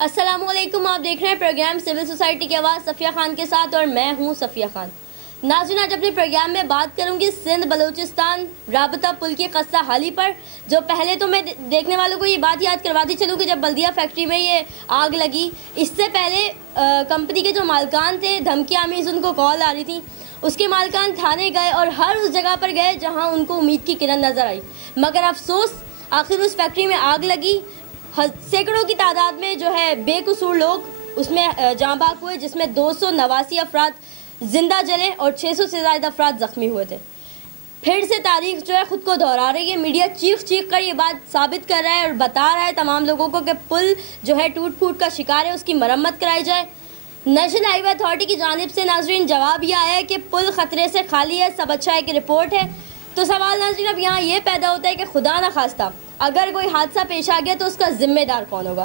अस्सलाम वालेकुम। आप देख रहे हैं प्रोग्राम सिविल सोसाइटी की आवाज़ सफ़िया खान के साथ और मैं हूं सफ़िया खान। नाज़रीन, आज अपने प्रोग्राम में बात करूंगी सिंध बलूचिस्तान राबता पुल की खस्ता हाली पर। जो पहले तो मैं देखने वालों को ये बात याद करवाती चलूँ कि जब बल्दिया फैक्ट्री में ये आग लगी, इससे पहले कंपनी के जो मालकान थे, धमकी आमीज़ उनको कॉल आ रही थी। उसके मालकान थाने गए और हर उस जगह पर गए जहाँ उनको उम्मीद की किरण नज़र आई, मगर अफसोस आखिर उस फैक्ट्री में आग लगी। सैकड़ों की तादाद में जो है बेकसूर लोग उसमें जाँ बाग हुए, जिसमें 289 अफराद जिंदा जले और 600 से ज़्यादा अफराद ज़ख्मी हुए थे। फिर से तारीख जो है ख़ुद को दोहरा रही है। मीडिया चीख चीख कर ये बात साबित कर रहा है और बता रहा है तमाम लोगों को कि पुल जो है टूट फूट का शिकार है, उसकी मरम्मत कराई जाए। नेशनल हाईवे अथॉरिटी की जानिब से नाजरीन जवाब यह आया है कि पुल ख़तरे से खाली है, सब अच्छा है की रिपोर्ट है। तो सवाल नाजरीन अब यहाँ ये पैदा होता है कि खुदा न खास्ता अगर कोई हादसा पेश आ गया तो उसका जिम्मेदार कौन होगा।